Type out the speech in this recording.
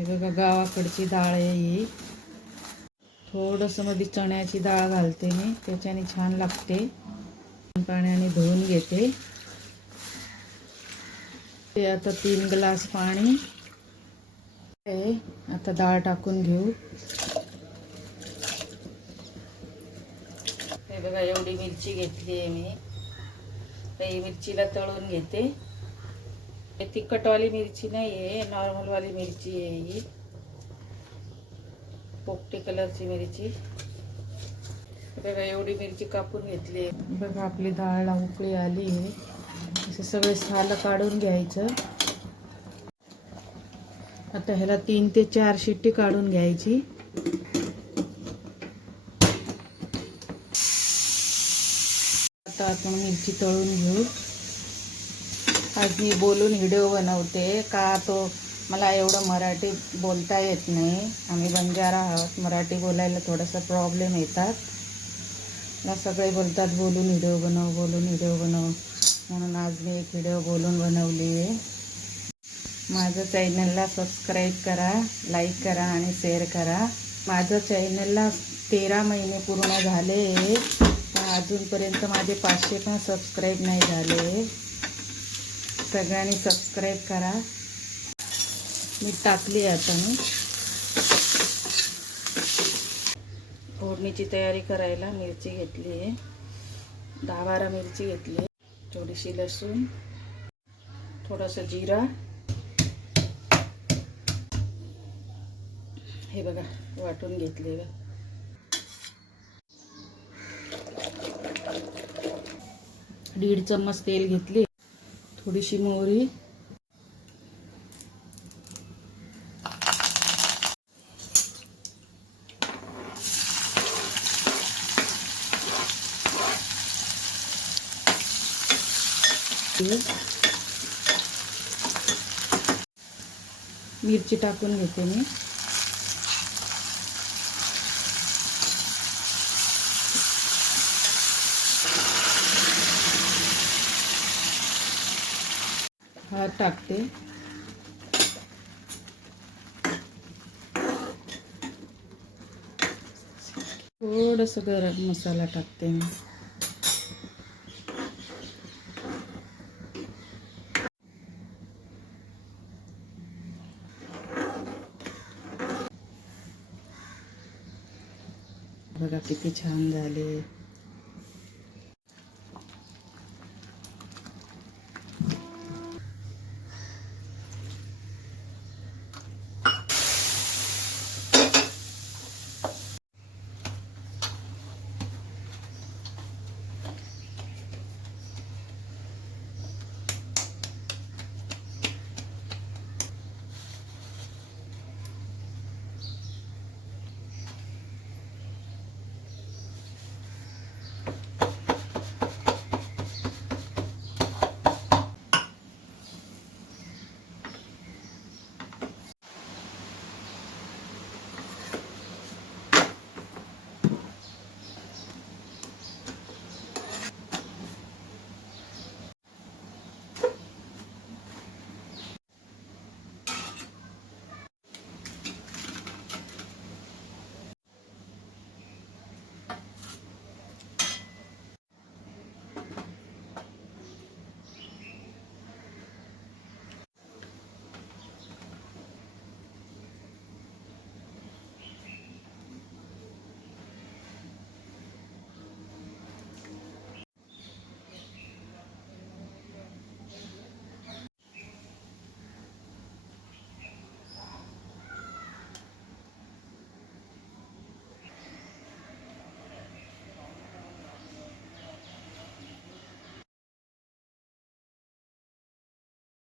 हे बघा गावाकडची डाळ आहे ही. थोडंसं मध्ये चण्याची डाळ घालते मी, त्याच्याने छान लागते. पाण्याने धुवून घेते. ते आता 3 ग्लास पाणी आहे. आता डाळ टाकून घेऊ. हे बघा एवढी मिरची घेतली आहे मी. तर ही मिरचीला तळून घेते. हे तिखटवाली मिरची नाही आहे, नॉर्मलवाली मिरची आहे ही, पोपटी कलरची मिरची. बघा एवढी मिरची कापून घेतली आहे. बघा आपली डाळला उकळी आली आहे. असे सगळे सालं काढून घ्यायचं. आता ह्याला 3 ते 4 शिट्टी काढून घ्यायची. आता आपण मिरची तळून घेऊ. आज मी बोलून व्हिडिओ बनवते का तो मला एवढं मराठी बोलता येत नाही. आम्ही बंजारा आहोत, मराठी बोलायला थोडासा प्रॉब्लेम येतात. मला सगळे बोलतात बोलून व्हिडिओ बनव, बोलून व्हिडिओ बनव, म्हणून आज मी एक व्हिडिओ बोलून बनवली आहे. माझं चॅनलला सबस्क्राईब करा, लाईक करा आणि शेअर करा. माझं चॅनलला 13 महिने पूर्ण झाले, पण अजूनपर्यंत माझे 500 पण सबस्क्राईब नाही झाले. सगळ्यांनी सबस्क्राईब करा. मी टाकली आता मी फोडणीची तयारी करायला मिरची घेतली आहे. 10-12 मिरची घेतली, थोडीशी लसूण, थोडंसं जिरा. हे बघा वाटून घेतले. 1.5 चम्मच तेल घेतले, थोडीशी मोहरी, मिरची टाकून घेते मी. हा टाकते. थोडंसं गरम मसाला टाकते मी. बघा किती छान झाले.